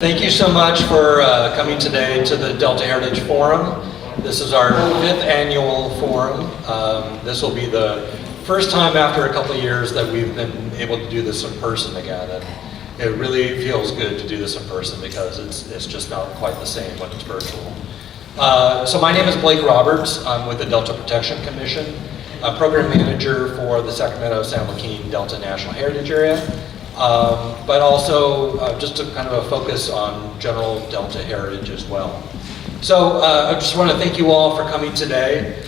Thank you so much for coming today to the Delta Heritage Forum. This is our 5th annual forum. This will be the first time after a couple of years that we've been able to do this in person again. And it really feels good to do this in person because it's just not quite the same when it's virtual. So my name is Blake Roberts. I'm with the Delta Protection Commission, a program manager for the Sacramento, San Joaquin Delta National Heritage Area. But also just a kind of a focus on general Delta heritage as well. So I just want to thank you all for coming today.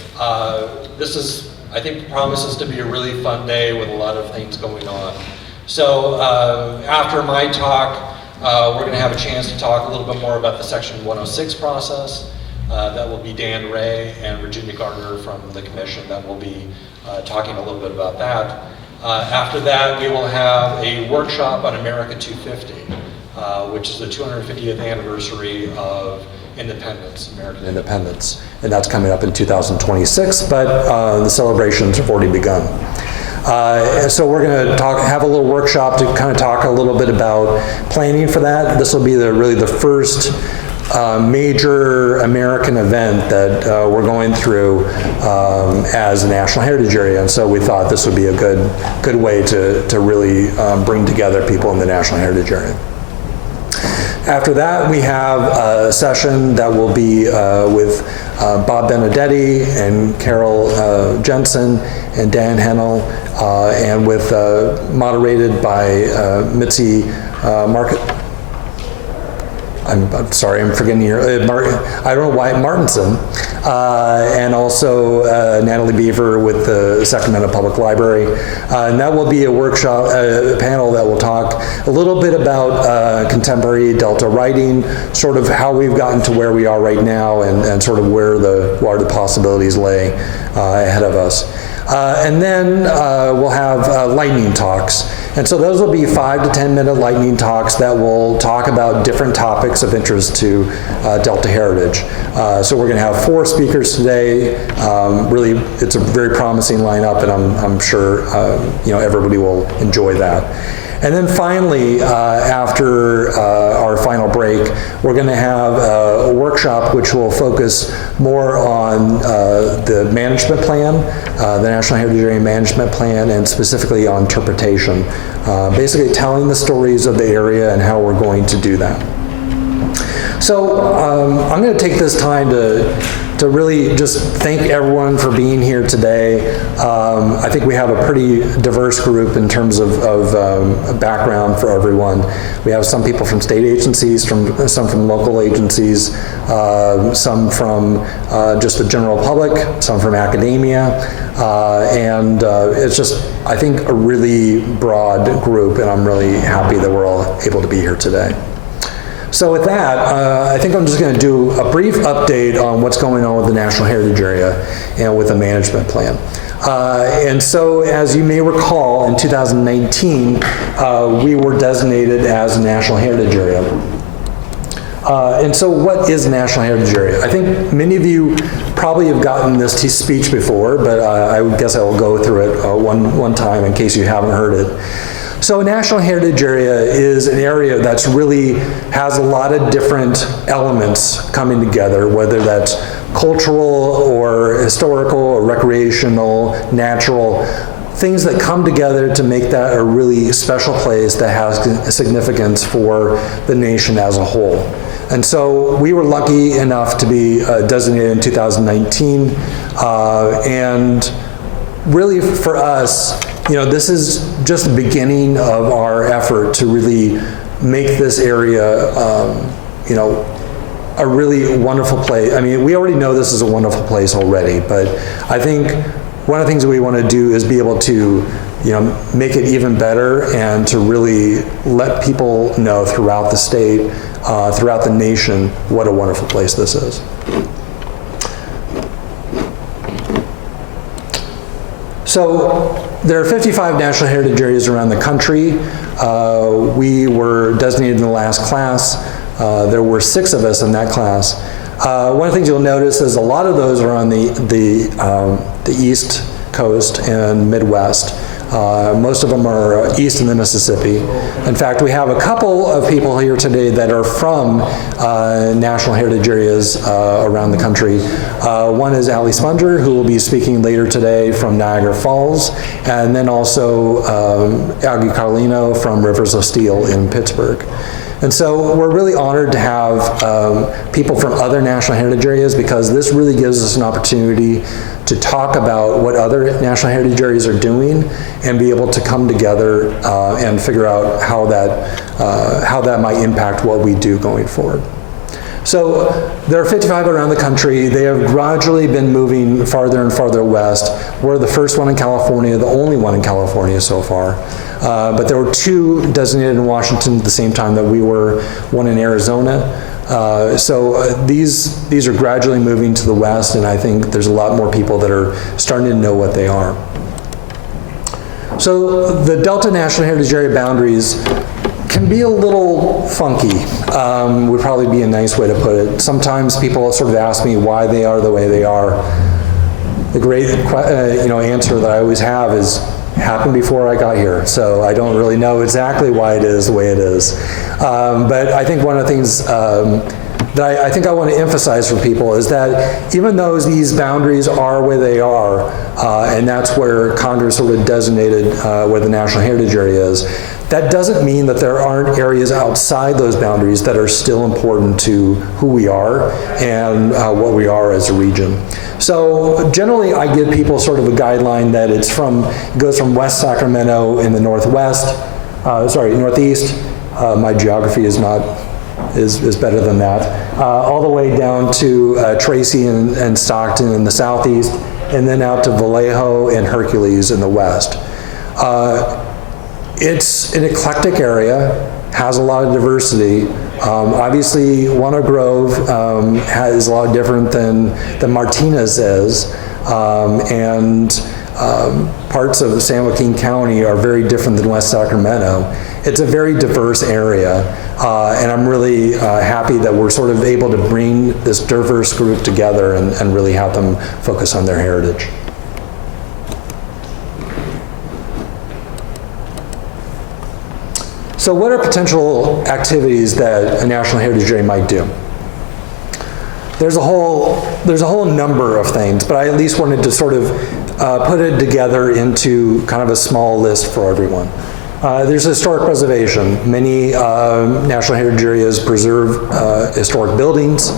This is, I think, promises to be a really fun day with a lot of things going on. So after my talk, we're going to have a chance to talk a little bit more about the Section 106 process. That will be Dan Ray and Virginia Gardner from the Commission that will be talking a little bit about that. After that, we will have a workshop on America 250, which is the 250th anniversary of independence, American independence. And that's coming up in 2026, but the celebrations have already begun. So we're going to have a little workshop to kind of talk a little bit about planning for that. This will be really the first major American event that we're going through as a national heritage area, and so we thought this would be a good way to really bring together people in the national heritage area. After that, we have a session that will be with Bob Benedetti and Carol Jensen and Dan Hennel, and with moderated by Mitzi I'm sorry, I'm forgetting your, I don't know why, Martinson, and also Natalie Beaver with the Sacramento Public Library. And that will be a workshop, a panel that will talk a little bit about contemporary Delta writing, sort of how we've gotten to where we are right now, and sort of where the possibilities lay ahead of us. And then we'll have lightning talks. And so those will be 5 to 10 minute lightning talks that will talk about different topics of interest to Delta heritage. So we're going to have 4 speakers today. Really, it's a very promising lineup, and I'm sure everybody will enjoy that. And then finally, after our final break, we're going to have a workshop which will focus more on the management plan, the National Heritage Area Management Plan, and specifically on interpretation. Basically telling the stories of the area and how we're going to do that. So I'm going to take this time to really just thank everyone for being here today. I think we have a pretty diverse group in terms of background for everyone. We have some people from state agencies, some from local agencies, some from just the general public, some from academia, and it's just, I think, a really broad group, and I'm really happy that we're all able to be here today. So with that, I think I'm just going to do a brief update on what's going on with the National Heritage Area and with the management plan. And so, as you may recall, in 2019, we were designated as a National Heritage Area. And so what is National Heritage Area? I think many of you probably have gotten this speech before, but I guess I will go through it one time in case you haven't heard it. So a National Heritage Area is an area that's really has a lot of different elements coming together, whether that's cultural or historical or recreational, natural, things that come together to make that a really special place that has significance for the nation as a whole. And so we were lucky enough to be designated in 2019, and really for us, this is just the beginning of our effort to really make this area, a really wonderful place. I mean, we already know this is a wonderful place already, but I think one of the things that we want to do is be able to, make it even better and to really let people know throughout the state, throughout the nation, what a wonderful place this is. So there are 55 National Heritage Areas around the country. We were designated in the last class. There were 6 of us in that class. One of the things you'll notice is a lot of those are on the East Coast and Midwest. Most of them are east of the Mississippi. In fact, we have a couple of people here today that are from national heritage areas around the country. One is Ali Sponger, who will be speaking later today from Niagara Falls, and then also Aggie Carlino from Rivers of Steel in Pittsburgh. And so we're really honored to have people from other national heritage areas, because this really gives us an opportunity to talk about what other national heritage areas are doing and be able to come together and figure out how that might impact what we do going forward. So there are 55 around the country. They have gradually been moving farther and farther west. We're the first one in California, the only one in California so far. But there were 2 designated in Washington at the same time that we were, one in Arizona. These are gradually moving to the west, and I think there's a lot more people that are starting to know what they are. So the Delta National Heritage Area boundaries can be a little funky, would probably be a nice way to put it. Sometimes people sort of ask me why they are the way they are. The great answer that I always have is, happened before I got here, so I don't really know exactly why it is the way it is. But I think one of the things that I think I want to emphasize for people is that even though these boundaries are where they are, and that's where Congress sort of designated where the National Heritage Area is, that doesn't mean that there aren't areas outside those boundaries that are still important to who we are and what we are as a region. So generally I give people sort of a guideline that it goes from West Sacramento in the northeast. My geography is better than that. All the way down to Tracy and Stockton in the southeast, and then out to Vallejo and Hercules in the west. It's an eclectic area, has a lot of diversity. Obviously, Walnut Grove is a lot different than Martinez is, and parts of San Joaquin County are very different than West Sacramento. It's a very diverse area, and I'm really happy that we're sort of able to bring this diverse group together and really have them focus on their heritage. So what are potential activities that a National Heritage Area might do? There's a whole number of things, but I at least wanted to sort of put it together into kind of a small list for everyone. There's historic preservation. Many National Heritage Areas preserve historic buildings.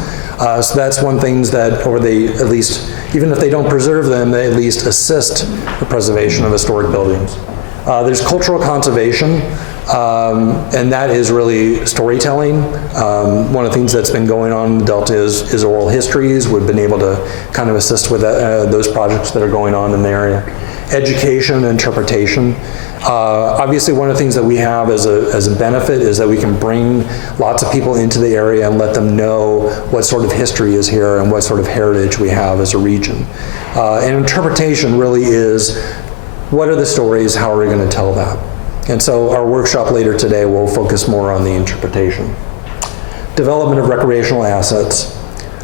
So that's one thing that, or they at least, even if they don't preserve them, they at least assist the preservation of historic buildings. There's cultural conservation. And that is really storytelling. One of the things that's been going on in the Delta is oral histories. We've been able to kind of assist with those projects that are going on in the area. Education and interpretation. Obviously, one of the things that we have as a benefit is that we can bring lots of people into the area and let them know what sort of history is here and what sort of heritage we have as a region. And interpretation really is, what are the stories, how are we going to tell that? And so our workshop later today will focus more on the interpretation. Development of recreational assets.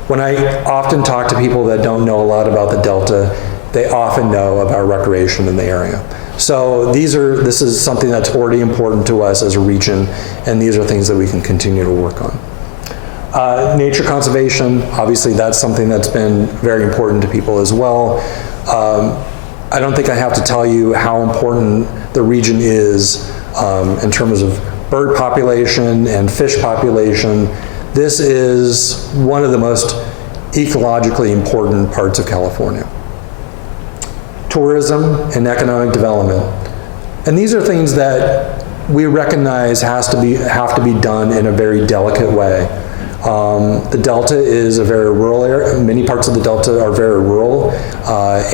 When I often talk to people that don't know a lot about the Delta, they often know about recreation in the area. So this is something that's already important to us as a region, and these are things that we can continue to work on. Nature conservation, obviously that's something that's been very important to people as well. I don't think I have to tell you how important the region is in terms of bird population and fish population. This is one of the most ecologically important parts of California. Tourism and economic development. And these are things that we recognize have to be done in a very delicate way. The Delta is a very rural area. Many parts of the Delta are very rural,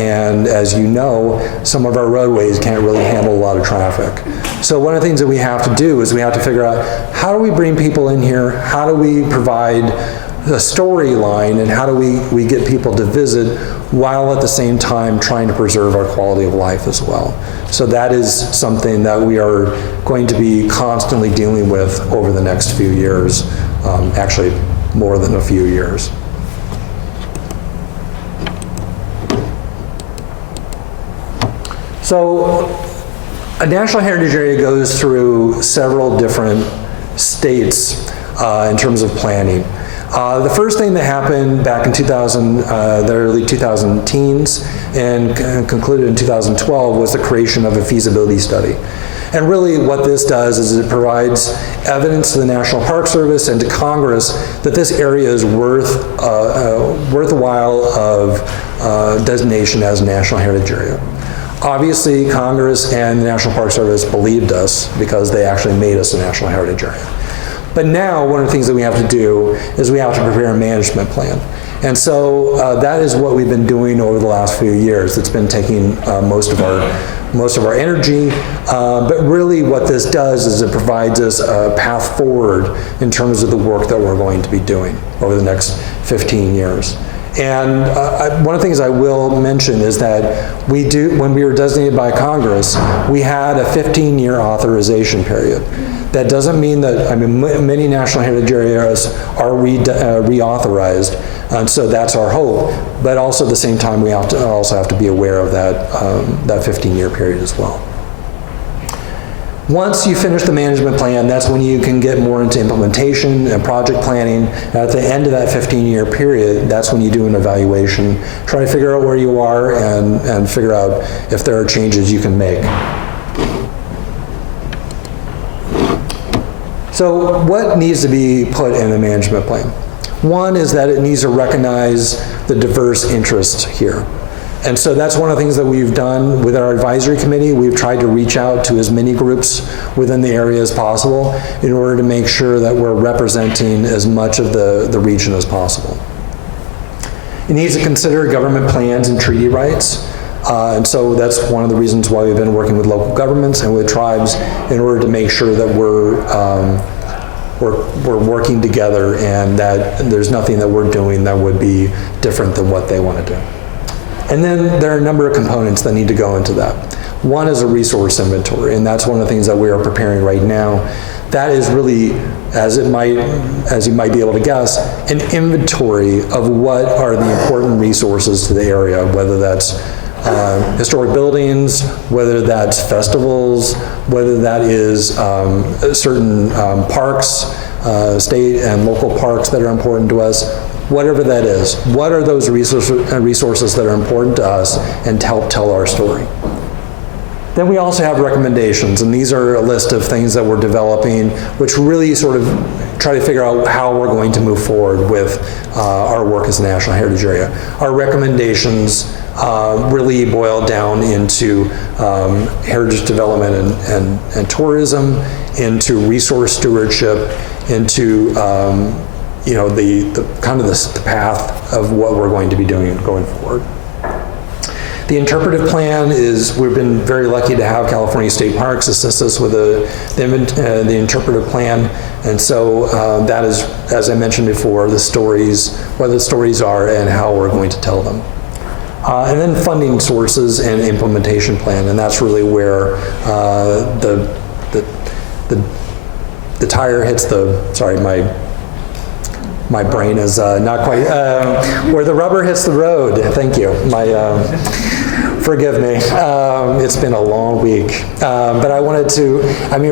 and as you know, some of our roadways can't really handle a lot of traffic. So one of the things that we have to do is we have to figure out, how do we bring people in here? How do we provide a storyline, and how do we get people to visit while at the same time trying to preserve our quality of life as well? So that is something that we are going to be constantly dealing with over the next few years. Actually, more than a few years. So A national heritage area goes through several different states in terms of planning. The first thing that happened back in the early 2000 teens and concluded in 2012 was the creation of a feasibility study. And really what this does is it provides evidence to the National Park Service and to Congress that this area is worthwhile of designation as a National Heritage Area. Obviously, Congress and the National Park Service believed us because they actually made us a National Heritage Area. But now, one of the things that we have to do is we have to prepare a management plan. And so that is what we've been doing over the last few years. It's been taking most of our energy, but really what this does is it provides us a path forward in terms of the work that we're going to be doing over the next 15 years. And one of the things I will mention is that when we were designated by Congress, we had a 15-year authorization period. That doesn't mean that, many national heritage areas are reauthorized, and so that's our hope. But also at the same time, we also have to be aware of that 15-year period as well. Once you finish the management plan, that's when you can get more into implementation and project planning. At the end of that 15-year period, that's when you do an evaluation, try to figure out where you are and figure out if there are changes you can make. So what needs to be put in the management plan? One is that it needs to recognize the diverse interests here. And so that's one of the things that we've done with our advisory committee. We've tried to reach out to as many groups within the area as possible in order to make sure that we're representing as much of the region as possible. It needs to consider government plans and treaty rights. And so that's one of the reasons why we've been working with local governments and with tribes in order to make sure that we're working together and that there's nothing that we're doing that would be different than what they want to do. And then there are a number of components that need to go into that. One is a resource inventory, and that's one of the things that we are preparing right now. That is really, as you might be able to guess, an inventory of what are the important resources to the area, whether that's historic buildings, whether that's festivals, whether that is certain parks, state and local parks that are important to us, whatever that is. What are those resources that are important to us and to help tell our story? Then we also have recommendations, and these are a list of things that we're developing, which really sort of try to figure out how we're going to move forward with our work as a National Heritage Area. Our recommendations really boil down into heritage development and tourism, into resource stewardship, into the path of what we're going to be doing going forward. The interpretive plan is, we've been very lucky to have California State Parks assist us with the interpretive plan. And so that is, as I mentioned before, the stories, what the stories are and how we're going to tell them. And then funding sources and implementation plan. And that's really where the tire hits the, sorry, my brain is not quite, where the rubber hits the road. Thank you. Forgive me. It's been a long week. But I wanted to,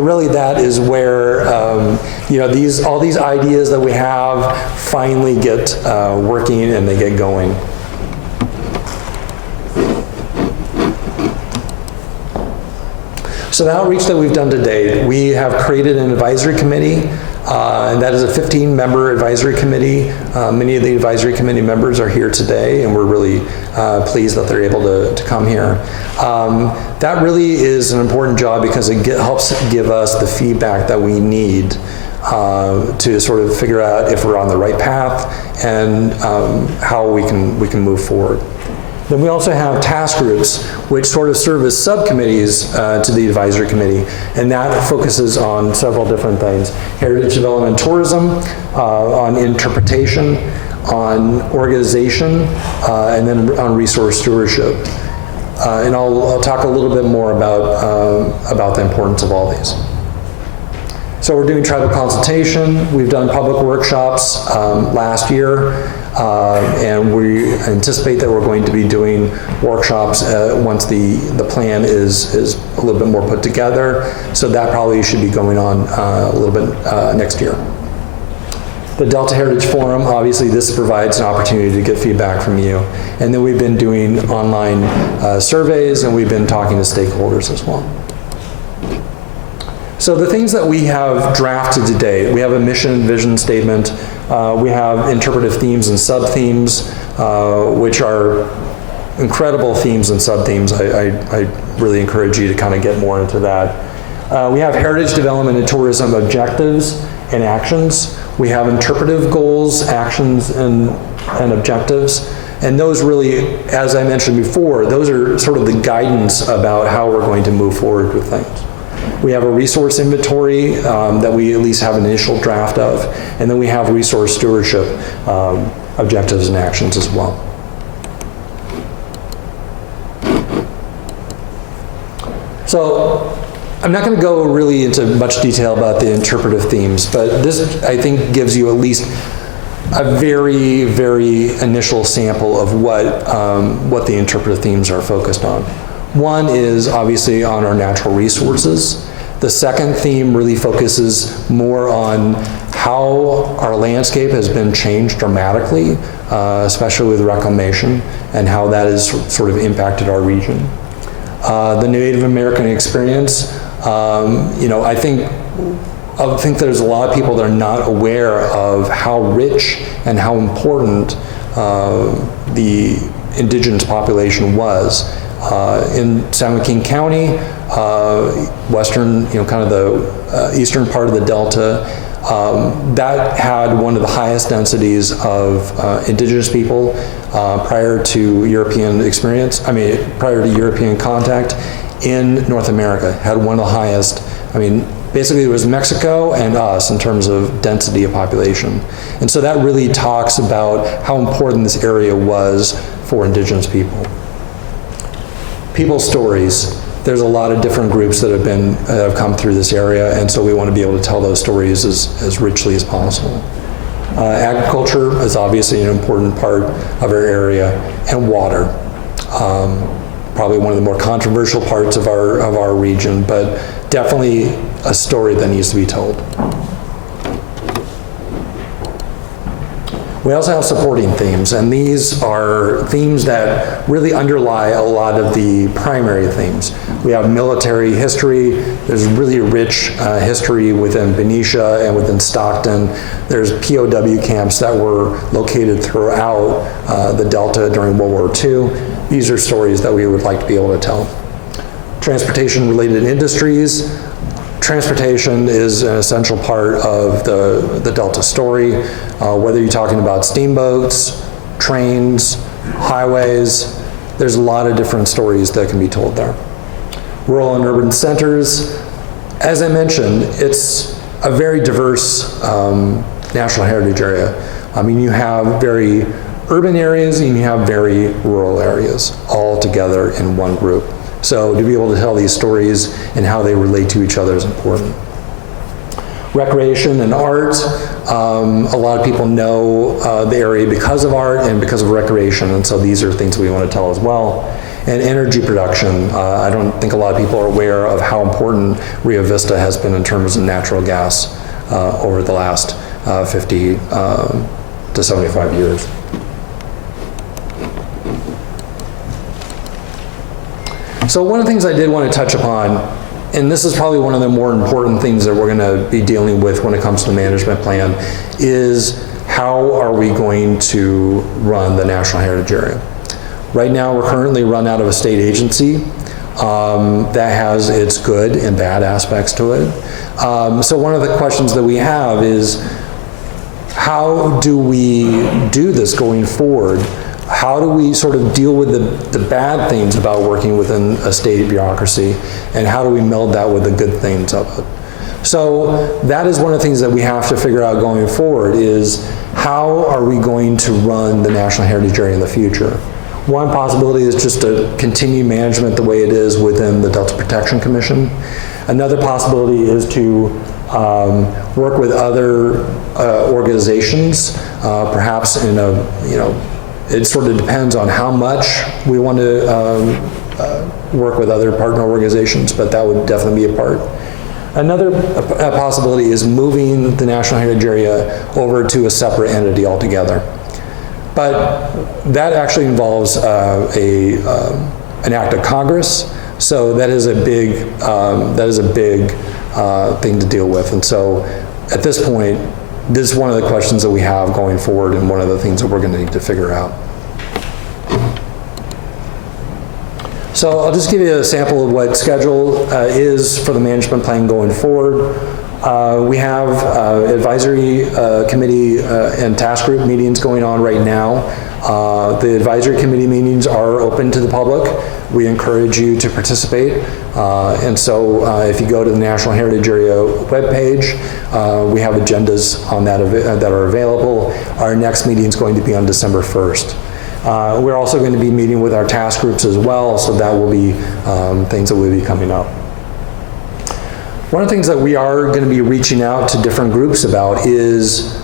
really that is where, all these ideas that we have finally get working and they get going. So the outreach that we've done to date, we have created an advisory committee. And that is a 15-member advisory committee. Many of the advisory committee members are here today, and we're really pleased that they're able to come here. That really is an important job because it helps give us the feedback that we need to sort of figure out if we're on the right path and how we can move forward. Then we also have task groups, which sort of serve as subcommittees to the advisory committee, and that focuses on several different things: heritage development and tourism, on interpretation, on organization, and then on resource stewardship. And I'll talk a little bit more about the importance of all these. So we're doing tribal consultation. We've done public workshops last year. And we anticipate that we're going to be doing workshops once the plan is a little bit more put together. So that probably should be going on a little bit next year. The Delta Heritage Forum, obviously this provides an opportunity to get feedback from you. And then we've been doing online surveys, and we've been talking to stakeholders as well. So the things that we have drafted today, we have a mission and vision statement, we have interpretive themes and sub-themes, which are incredible themes and sub-themes. I really encourage you to kind of get more into that. We have heritage development and tourism objectives and actions. We have interpretive goals, actions, and objectives. And those really, as I mentioned before, those are sort of the guidance about how we're going to move forward with things. We have a resource inventory that we at least have an initial draft of, and then we have resource stewardship objectives and actions as well. So I'm not going to go really into much detail about the interpretive themes, but this, I think, gives you at least a very, very initial sample of what the interpretive themes are focused on. One is obviously on our natural resources. The second theme really focuses more on how our landscape has been changed dramatically, especially with reclamation, and how that has sort of impacted our region. The Native American experience, I think there's a lot of people that are not aware of how rich and how important the indigenous population was. In San Joaquin County, western, kind of the eastern part of the Delta, that had one of the highest densities of indigenous people prior to European prior to European contact in North America, had one of the highest. Basically it was Mexico and us in terms of density of population. And so that really talks about how important this area was for indigenous people. People's stories. There's a lot of different groups that have come through this area, and so we want to be able to tell those stories as richly as possible. Agriculture is obviously an important part of our area, and water. Probably one of the more controversial parts of our region, but definitely a story that needs to be told. We also have supporting themes, and these are themes that really underlie a lot of the primary themes. We have military history. There's really a rich history within Benicia and within Stockton. There's POW camps that were located throughout the Delta during World War II. These are stories that we would like to be able to tell. Transportation-related industries. Transportation is an essential part of the Delta story, whether you're talking about steamboats, trains, highways. There's a lot of different stories that can be told there. Rural and urban centers, as I mentioned, it's a very diverse national heritage area. You have very urban areas and you have very rural areas all together in one group. So to be able to tell these stories and how they relate to each other is important. Recreation and art. A lot of people know the area because of art and because of recreation, and so these are things we want to tell as well. And energy production. I don't think a lot of people are aware of how important Rio Vista has been in terms of natural gas over the last 50 to 75 years. So one of the things I did want to touch upon, and this is probably one of the more important things that we're going to be dealing with when it comes to the management plan, is how are we going to run the National Heritage Area? Right now we're currently run out of a state agency that has its good and bad aspects to it. So one of the questions that we have is, how do we do this going forward? How do we sort of deal with the bad things about working within a state bureaucracy, and how do we meld that with the good things of it? So that is one of the things that we have to figure out going forward, is how are we going to run the National Heritage Area in the future? One possibility is just to continue management the way it is within the Delta Protection Commission. Another possibility is to work with other organizations, perhaps in a, it sort of depends on how much we want to work with other partner organizations, but that would definitely be a part. Another possibility is moving the National Heritage Area over to a separate entity altogether. But that actually involves an act of Congress, so that is a big thing to deal with. And so at this point, this is one of the questions that we have going forward, and one of the things that we're going to need to figure out. So I'll just give you a sample of what schedule is for the management plan going forward. We have advisory committee and task group meetings going on right now. The advisory committee meetings are open to the public. We encourage you to participate. And so if you go to the National Heritage Area webpage, we have agendas on that that are available. Our next meeting is going to be on December 1st. We're also going to be meeting with our task groups as well, so that will be things that will be coming up. One of the things that we are going to be reaching out to different groups about is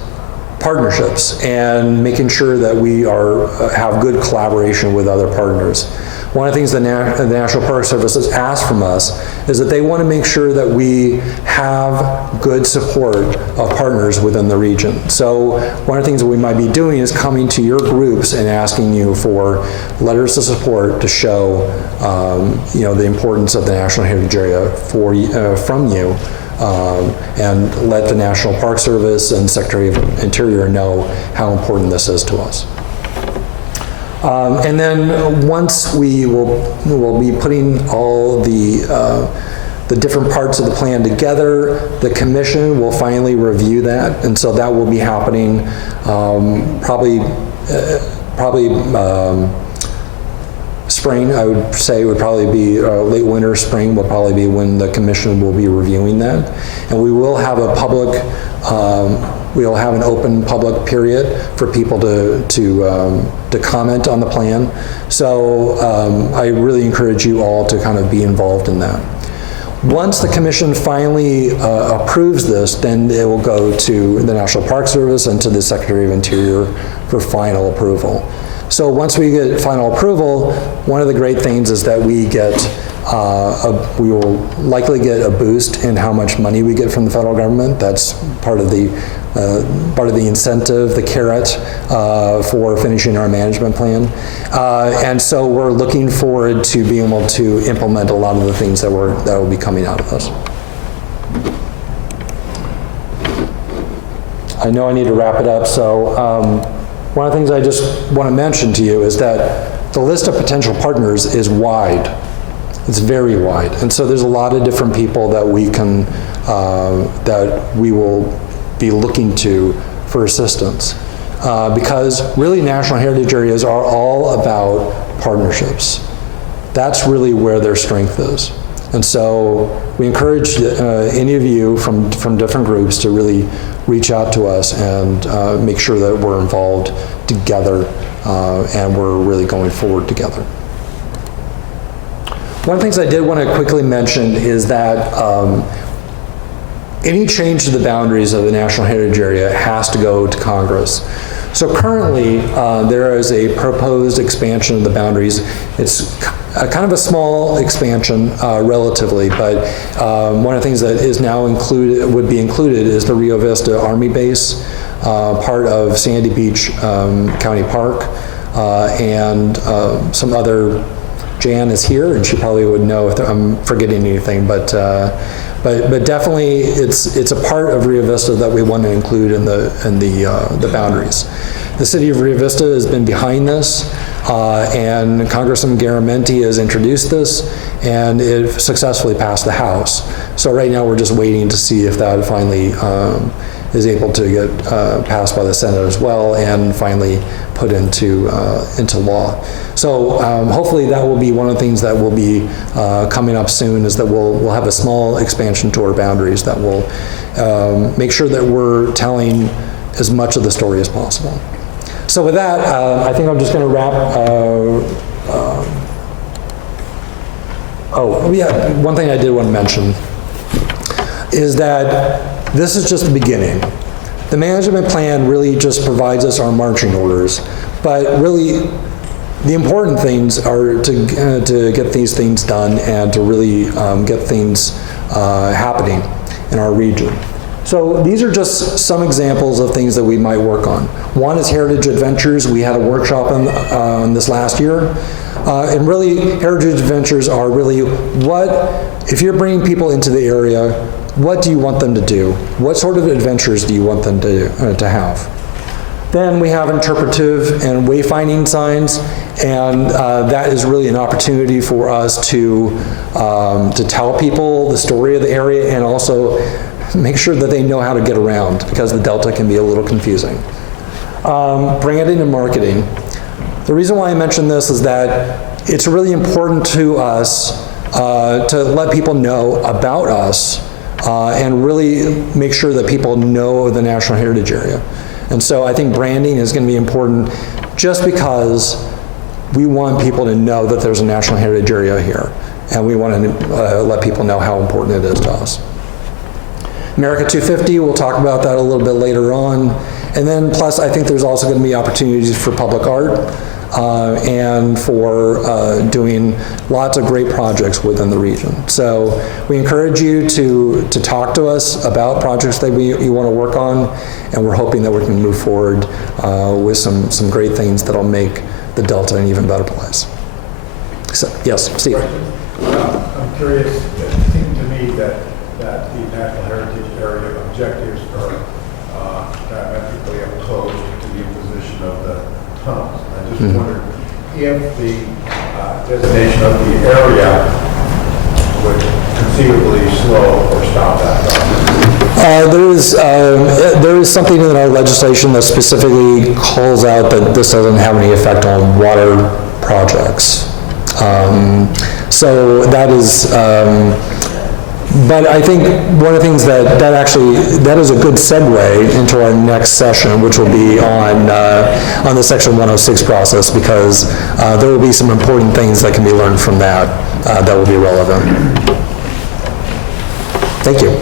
partnerships and making sure that we have good collaboration with other partners. One of the things the National Park Service has asked from us is that they want to make sure that we have good support of partners within the region. So one of the things that we might be doing is coming to your groups and asking you for letters of support to show the importance of the National Heritage Area from you, and let the National Park Service and Secretary of Interior know how important this is to us. And then once we will be putting all the different parts of the plan together, the commission will finally review that, and so that will be happening probably spring. I would say it would probably be late winter, spring will probably be when the commission will be reviewing that, and we will have a public. We'll have an open public period for people to comment on the plan. So I really encourage you all to kind of be involved in that. Once the commission finally approves this, then it will go to the National Park Service and to the Secretary of Interior for final approval. So once we get final approval, one of the great things is that we will likely get a boost in how much money we get from the federal government. That's part of the incentive, the carrot for finishing our management plan. And so we're looking forward to being able to implement a lot of the things that will be coming out of this. I know I need to wrap it up, so one of the things I just want to mention to you is that the list of potential partners is wide. It's very wide, and so there's a lot of different people that we will be looking to for assistance, because really National Heritage Areas are all about partnerships. That's really where their strength is, and so we encourage any of you from different groups to really reach out to us and make sure that we're involved together and we're really going forward together. One of the things I did want to quickly mention is that any change to the boundaries of the National Heritage Area has to go to Congress. So currently, there is a proposed expansion of the boundaries. It's kind of a small expansion relatively, but one of the things that is now would be included is the Rio Vista Army Base, part of Sandy Beach County Park, and some other. Jan is here, and she probably would know if I'm forgetting anything, but definitely it's a part of Rio Vista that we want to include in the boundaries. The city of Rio Vista has been behind this, and Congressman Garamenti has introduced this, and it successfully passed the House. So right now we're just waiting to see if that finally is able to get passed by the Senate as well, and finally put into law. So hopefully that will be one of the things that will be coming up soon, is that we'll have a small expansion to our boundaries that will make sure that we're telling as much of the story as possible. So with that, I think I'm just going to wrap. Oh yeah, one thing I did want to mention is that This is just the beginning. The management plan really just provides us our marching orders, but really the important things are to get these things done and to really get things happening in our region. So these are just some examples of things that we might work on. One is Heritage Adventures. We had a workshop on this last year. And really, Heritage Adventures are really if you're bringing people into the area, what do you want them to do? What sort of adventures do you want them to have? Then we have interpretive and wayfinding signs, and that is really an opportunity for us to tell people the story of the area and also make sure that they know how to get around, because the Delta can be a little confusing. Branding and marketing. The reason why I mention this is that it's really important to us to let people know about us and really make sure that people know the National Heritage Area. And so I think branding is going to be important just because we want people to know that there's a National Heritage Area here, and we want to let people know how important it is to us. America 250, we'll talk about that a little bit later on. And then plus, I think there's also going to be opportunities for public art and for doing lots of great projects within the region. So we encourage you to talk to us about projects that you want to work on, and we're hoping that we can move forward with some great things that'll make the Delta an even better place. So, yes, Steve. I'm curious, it seemed to me that the National Heritage Area objectives are diametrically opposed to the imposition of the tunnels. I just wondered if the designation of the area would conceivably slow or stop that process. There is something in our legislation that specifically calls out that this doesn't have any effect on water projects. So that is, but I think one of the things that is a good segue into our next session, which will be on the Section 106 process, because there will be some important things that can be learned from that that will be relevant. Thank you.